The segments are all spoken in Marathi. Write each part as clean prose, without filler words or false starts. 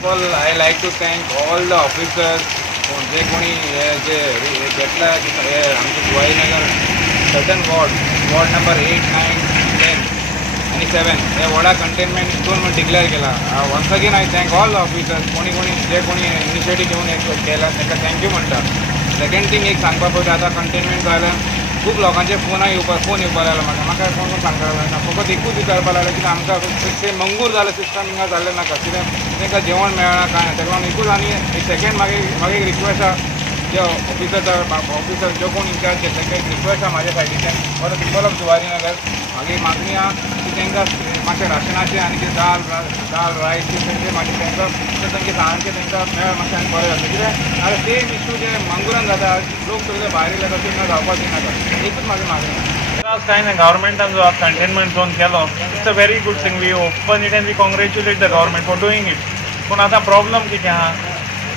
Of all I like to thank all the officers जे कोणी जे घेतला आमचे जुवारीनगर सर्टन वॉर्ड नंबर 8, 9, 10 आणि 7 हे वॉर्डा कंटेनमेंट झोन डिक्लेअर केला. Once again I thank all the officers जे कोणी इनिशिएटीव घेऊन केला तांकां थँक्यू म्हणटा. सेकंड थिंग एक सांगपाक पडटा आतां कंटेनमेंट जाल्यार खूब लोकांचे फोन येवपा लागला म्हाका कोण सांगपाक लागला फकत एकूच विचारपाक लागला कित्याक आमकां ते मंगूर जालें सिस्टम हिंगा जाल्लें नाका कित्याक तांकां जेवण मेळना कांय ना. ताका लागून एकूच आनी एक सेकेंड म्हाका एक रिक्वेस्ट आहा जे ऑफिसर जो कोण इन्चार्ज तांकां एक रिक्वेस्ट आहा म्हाज्या सायडीच्यान for the people of Zuarinagar म्हाजी मागणी आहा की तांकां मातशें राशनाचें आनी जे दाल रायस तेंचे मातशें तांकां सारकें तांकां मेळ मातशें आनी बरें जाता कित्याक आतां सेम इश्यू जे मंगुरान जाता लोक सगळे भायर येयले तशें ना जावपाक दिनाका. एकूच म्हाजी मागणी आहा. Last time government जो कंटेनमेंट झोन केलो it's a very good thing. We open it and we congratulate the government for doing it. पूण आतां प्रॉब्लम कितें आहा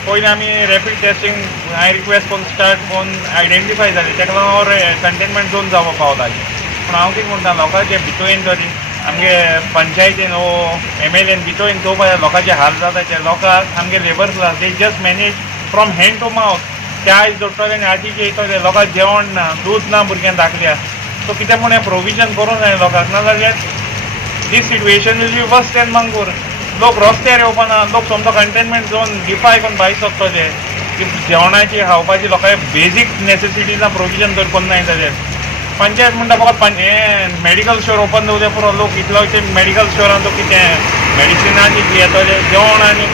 पयलीं आमी रॅपीड टेस्टींग हांवें रिक्वेस्ट कोन्न स्टार्ट कोन्न आयडेंटिफाय जाली ताका लागून कंटेनमेंट झोन जावपाक पावताली. पूण हांव कितें म्हणटा लोकांचे भितोयन तरी आमगे पंचायतीन वो MLAन भितोयन चोवपा लोकांचे हाल जाता ते लोकांक आमगे labour class they just manage from hand to mouth. चाय जोडटले आनी आजीचे येतले लोकांक जेवण ना दूद ना भुरग्यांक धाकल्या सो कितें म्हूण हें प्रोविजन करूंक जाय लोकांक नाजाल्यार this situation will be worst एन मंगूर. लोक रस्त्यार येवपाना लोक समजो कंटेनमेंट झोन डिफाय करून भायर सरतले जेवणाची खावपाची लोकांक बेजीक नेसेसिटीजां प्रोविजन जर कोन्न जाल्यार पंचायत म्हणटा फकत हें मेडिकल स्टोर ओपन दवरले पुरो लोक इतलोशे मेडिकल स्टोरान तो कितें मेडिसिनाची येतले जेवण आनी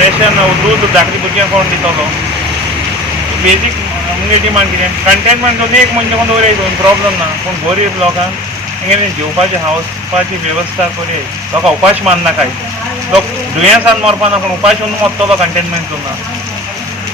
रेशन दूद धाकली भुरग्यांक कोण दितलो. बेजीक आमगे डिमांड कितें कंटेनमेंट झोन एक म्हणजे कोण दवरे प्रॉब्लम ना पूण गरीब लोकांक हिंगे जेवपाची हावपाची वेवस्था करी लोकां उपाश मारना काय लोक दुयेंसान मरपाना पूण उपाश म्हणून मरतलो कंटेनमेंट झोनान.